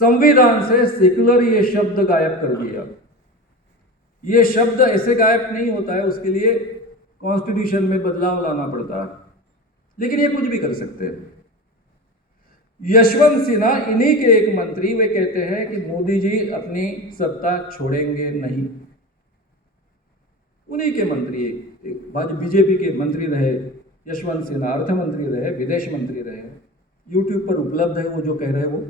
संविधान से सेक्युलर ये शब्द गायब कर दिया। ये शब्द ऐसे गायब नहीं होता है, उसके लिए कॉन्स्टिट्यूशन में बदलाव लाना पड़ता है, लेकिन ये कुछ भी कर सकते हैं। यशवंत सिन्हा इन्हीं के एक मंत्री, वे कहते हैं कि मोदी जी अपनी सत्ता छोड़ेंगे नहीं। उन्हीं के मंत्री, एक बीजेपी के मंत्री रहे यशवंत सिन्हा, अर्थ मंत्री रहे, विदेश मंत्री रहे, यूट्यूब पर उपलब्ध है वो जो कह रहे हैं वो।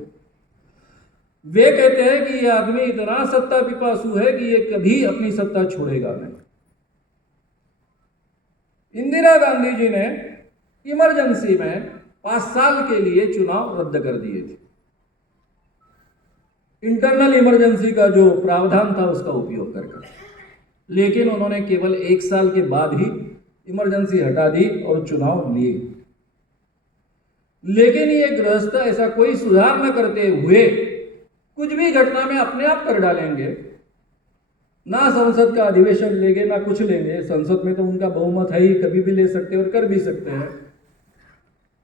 वे कहते हैं कि ये आदमी इतना सत्ता पिपासु है कि ये कभी अपनी सत्ता छोड़ेगा नहीं। इंदिरा गांधी जी ने इमरजेंसी में 5 साल के लिए चुनाव रद्द कर दिए थे। इंटरनल इमरजेंसी का जो प्रावधान था उसका उपयोग करके, लेकिन उन्होंने केवल 1 साल के बाद ही इमरजेंसी हटा दी और चुनाव लिए। लेकिन ये गृहस्थ ऐसा कोई सुधार न करते हुए कुछ भी घटना में अपने आप कर डालेंगे, ना संसद का अधिवेशन लेंगे ना कुछ लेंगे। संसद में तो उनका बहुमत है ही, कभी भी ले सकते हैं और कर भी सकते हैं,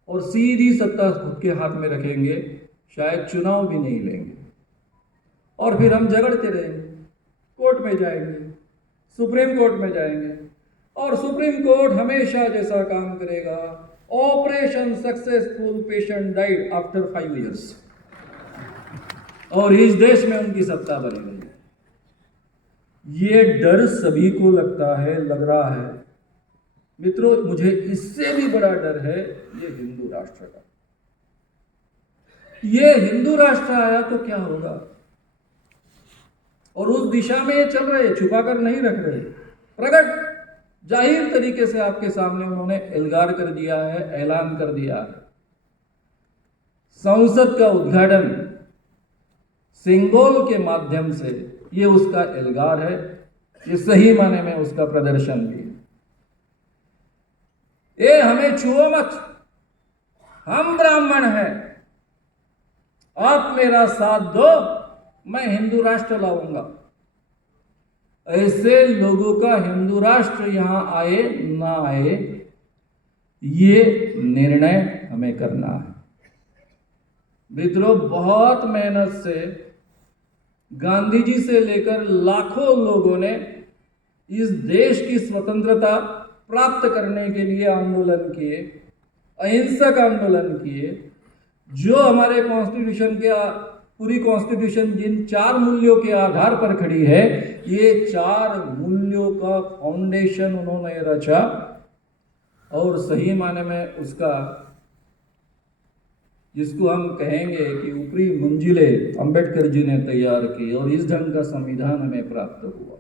और सीधी सत्ता खुद के हाथ में रखेंगे, शायद चुनाव भी नहीं लेंगे, और फिर हम झगड़ते रहेंगे, कोर्ट में जाएंगे, सुप्रीम कोर्ट में जाएंगे, और सुप्रीम कोर्ट हमेशा जैसा काम करेगा, operation successful, patient died after 5 years, और इस देश में उनकी सत्ता बनी रही। ये डर सभी को लगता है, लग रहा है मित्रों। मुझे इससे भी बड़ा डर है ये हिंदू राष्ट्र का। ये हिंदू राष्ट्र आया तो क्या होगा, और उस दिशा में ये चल रहे, छुपा कर नहीं रख रहे, प्रकट जाहिर तरीके से आपके सामने उन्होंने एल्गार कर दिया है, ऐलान कर दिया है। संसद का उद्घाटन सिंगोल के माध्यम से, ये उसका एल्गार है, ये सही माने में उसका प्रदर्शन भी है। ये हमें छुओ मत, हम ब्राह्मण हैं, आप मेरा साथ दो, मैं हिंदू राष्ट्र लाऊंगा। ऐसे लोगों का हिंदू राष्ट्र यहां आए ना आए, ये निर्णय हमें करना है। मित्रों, बहुत मेहनत से गांधी जी से लेकर लाखों लोगों ने इस देश की स्वतंत्रता प्राप्त करने के लिए आंदोलन किए, अहिंसक आंदोलन किए। जो हमारे कॉन्स्टिट्यूशन के, पूरी कॉन्स्टिट्यूशन जिन 4 मूल्यों के आधार पर खड़ी है, ये 4 मूल्यों का फाउंडेशन उन्होंने रचा, और सही माने में उसका, जिसको हम कहेंगे कि ऊपरी मंजिलें अंबेडकर जी ने तैयार की, और इस ढंग का संविधान हमें प्राप्त हुआ।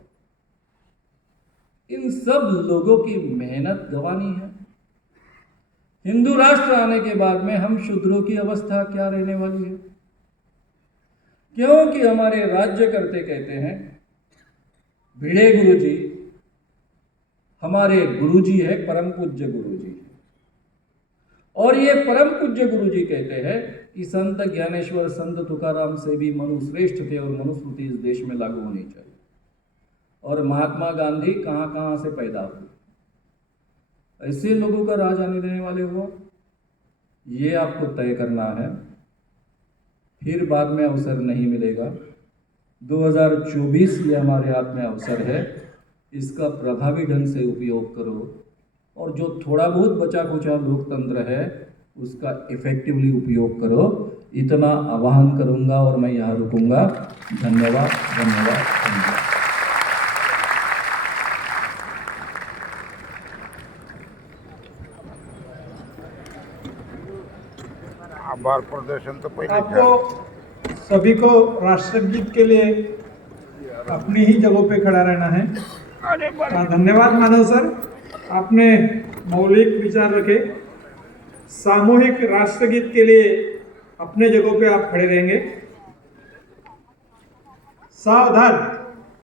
इन सब लोगों की मेहनत गंवानी है। हिंदू राष्ट्र आने के बाद में हम शूद्रों की अवस्था क्या रहने वाली है? क्योंकि हमारे राज्य करते कहते हैं भिड़े गुरुजी हमारे गुरुजी है, परम पूज्य गुरुजी। और ये परम पूज्य गुरुजी कहते हैं कि संत ज्ञानेश्वर, संत तुकाराम से भी मनु श्रेष्ठ थे, और मनुस्मृति इस देश में लागू होनी चाहिए। और महात्मा गांधी कहाँ कहाँ से पैदा हुए, ऐसे लोगों का राज आने देने वाले हो, ये आपको तय करना है, फिर बाद में अवसर नहीं मिलेगा। 2024 ये हमारे हाथ में अवसर है, इसका प्रभावी ढंग से उपयोग करो, और जो थोड़ा बहुत बचा खुचा लोकतंत्र है उसका इफेक्टिवली उपयोग करो। इतना आह्वान करूंगा और मैं यहाँ रुकूंगा। धन्यवाद, धन्यवाद, धन्यवाद। आभार प्रदर्शन तो पहले आपको सभी को राष्ट्रगीत के लिए अपनी ही जगहों पे खड़ा रहना है। धन्यवाद मानव सर, आपने मौलिक विचार रखे। सामूहिक राष्ट्रगीत के लिए अपने जगहों पे आप खड़े रहेंगे। सावधान।